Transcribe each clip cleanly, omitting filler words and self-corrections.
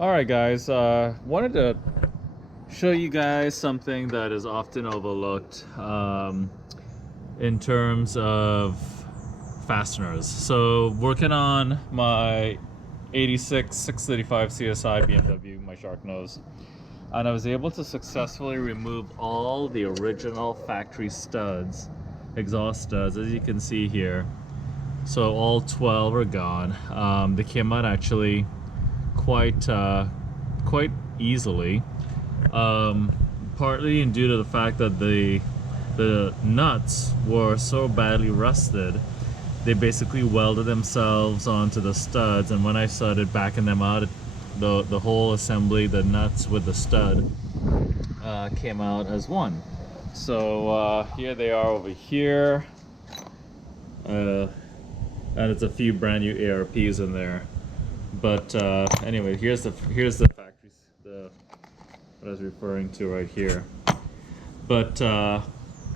Alright guys, wanted to show you guys something that is often overlooked in terms of fasteners. So working on my 86 635 CSi BMW, my Sharknose, and I was able to successfully remove all the original factory studs, exhaust studs, as you can see here. So all 12 are gone. They came out actually quite easily, partly due to the fact that the nuts were so badly rusted. They basically welded themselves onto the studs, and when I started backing them out, the whole assembly, the nuts with the stud, came out as one. So here they are over here, and it's a few brand new ARPs in there. But anyway, here's the factory, what I was referring to right here. But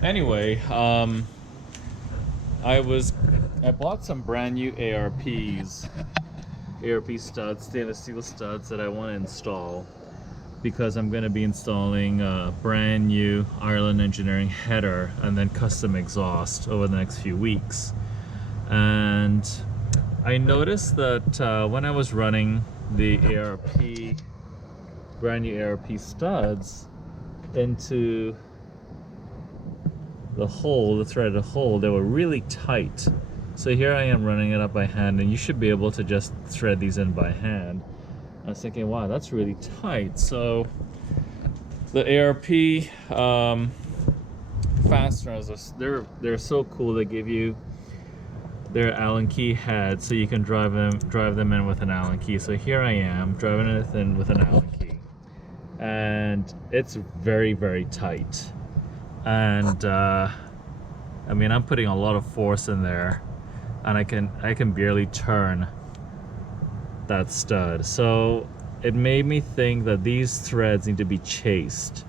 anyway, I bought some brand new ARP studs, stainless steel studs that I want to install, because I'm going to be installing a brand new Ireland Engineering header and then custom exhaust over the next few weeks. And I noticed that when I was running the brand new ARP studs into the hole, the threaded hole, they were really tight. So here I am running it up by hand, and you should be able to just thread these in by hand. I was thinking, wow, that's really tight. So the ARP fasteners, they're so cool. They give you their Allen key head, so you can drive them in with an Allen key. So here I am driving it in with an Allen key, and it's very, very tight. And I mean, I'm putting a lot of force in there, and I can barely turn that stud. So it made me think that these threads need to be chased.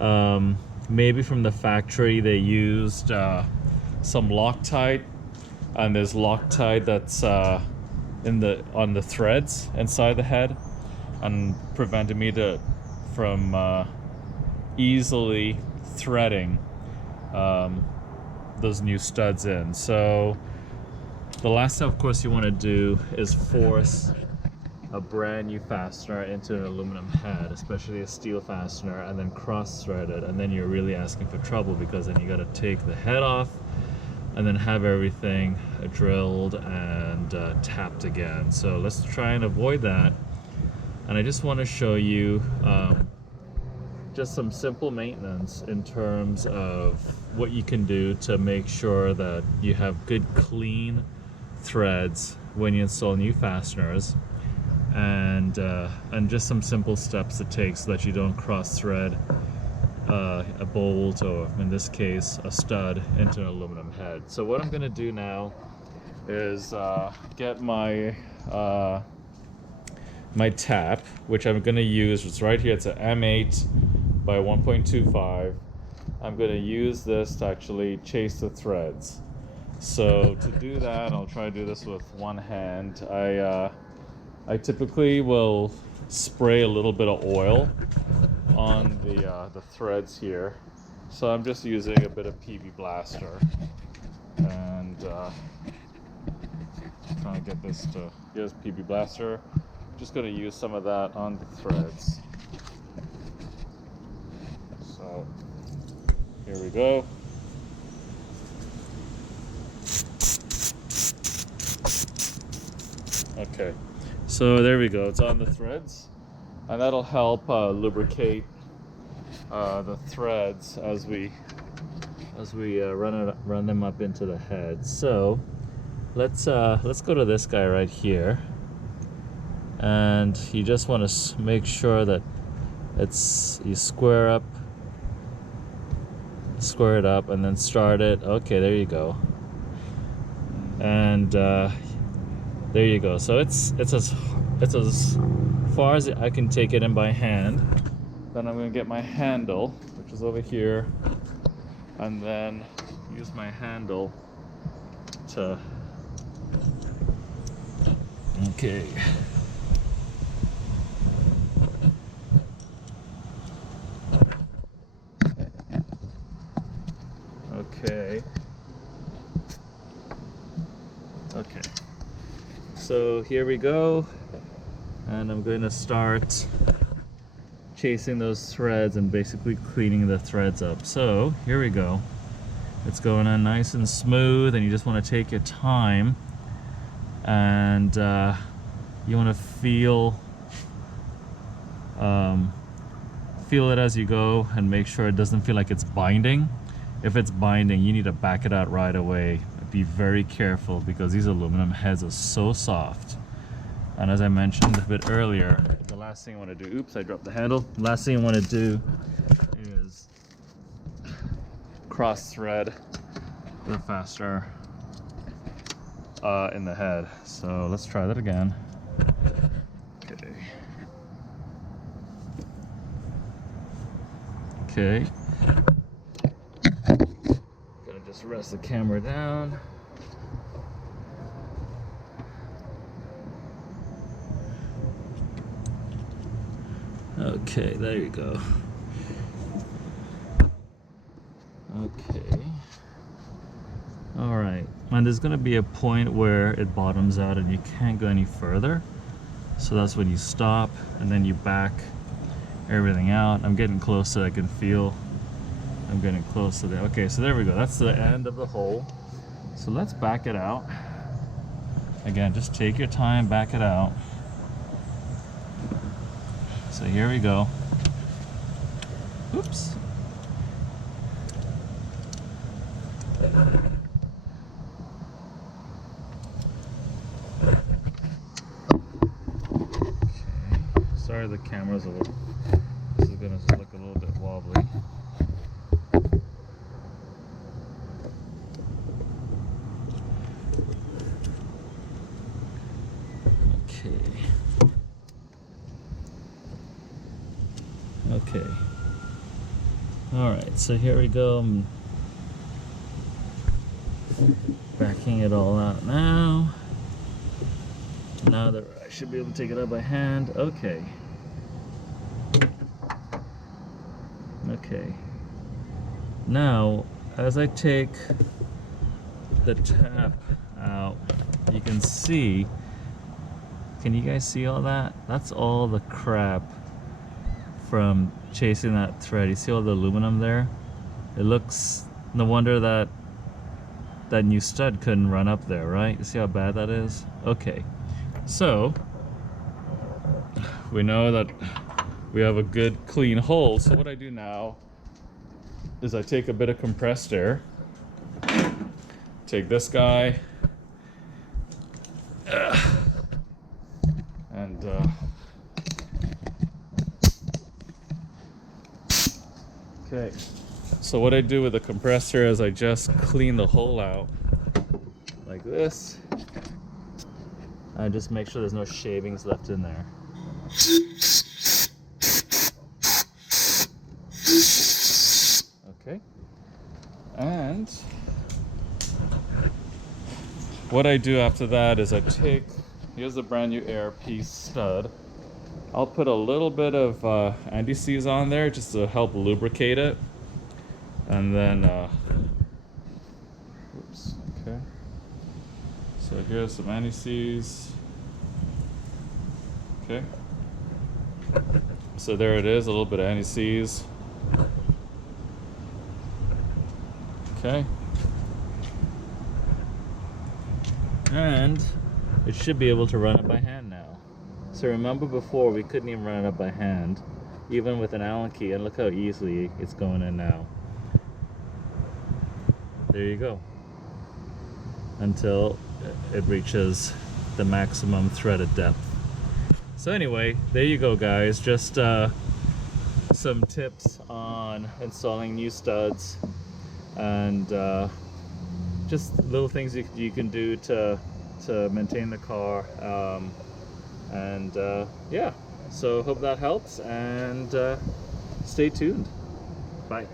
Maybe from the factory they used some Loctite, and there's Loctite that's on the threads inside the head, and prevented me from easily threading those new studs in. So the last step, of course, you want to do is force a brand new fastener into an aluminum head, especially a steel fastener, and then cross thread it, and then you're really asking for trouble, because then you got to take the head off and then have everything drilled and tapped again. So let's try and avoid that. And I just want to show you just some simple maintenance in terms of what you can do to make sure that you have good, clean threads when you install new fasteners, and just some simple steps to take so that you don't cross thread a bolt, or in this case a stud, into an aluminum head. So what I'm going to do now is get my my tap, which I'm going to use. It's right here. It's an M8 by 1.25. I'm going to use this to actually chase the threads. So to do that, I'll try to do this with one hand. I typically will spray a little bit of oil on the threads here. So I'm just using a bit of PB Blaster, and trying to get this to, here's PB Blaster. Just going to use some of that on the threads. So here we go. Okay, so there we go. It's on the threads, and that'll help lubricate the threads as we run them up into the head. So let's go to this guy right here, and you just want to make sure that you square it up, and then start it. Okay, there you go. And there you go. So it's as far as I can take it in by hand. Then I'm going to get my handle, which is over here, and then use my handle to, okay, Okay. Okay. So here we go. And I'm going to start chasing those threads and basically cleaning the threads up. So here we go. It's going on nice and smooth, and you just want to take your time, and you want to feel it as you go, and make sure it doesn't feel like it's binding. If it's binding, you need to back it out right away. Be very careful, because these aluminum heads are so soft. And as I mentioned a bit earlier, the last thing I want to do, oops, I dropped the handle. Last thing I want to do is cross thread the fastener in the head. So let's try that again. Okay. Okay. Gonna just rest the camera down. Okay, there you go. Okay. All right, and there's gonna be a point where it bottoms out and you can't go any further. So that's when you stop, and then you back everything out. I'm getting closer, I can feel. I'm getting close to there. Okay, so there we go. That's the end of the hole. So let's back it out. Again, just take your time, back it out. So here we go. Oops. Sorry, the camera's a little. This is gonna look a little bit wobbly. Okay. Alright, so here we go. I'm backing it all out now. Now that I should be able to take it out by hand. Okay. Okay. Now, as I take the tap out, you can see. Can you guys see all that? That's all the crap from chasing that thread. You see all the aluminum there? It looks, no wonder that new stud couldn't run up there, right? You see how bad that is? Okay, so we know that we have a good clean hole. So what I do now is I take a bit of compressed air, take this guy, and okay. So what I do with the compressor is I just clean the hole out like this. I just make sure there's no shavings left in there. Okay. And what I do after that is I take, here's the brand new ARP stud. I'll put a little bit of anti-seize on there just to help lubricate it. And then, oops, okay. So here's some anti-seize. Okay. So there it is, a little bit of anti-seize. Okay. And it should be able to run it by hand now. So remember before we couldn't even run it up by hand, even with an Allen key, and look how easily it's going in now. There you go. Until it reaches the maximum threaded depth. So anyway, there you go guys, just some tips on installing new studs, and just little things you can do to maintain the car. Yeah, so hope that helps, and stay tuned. Bye.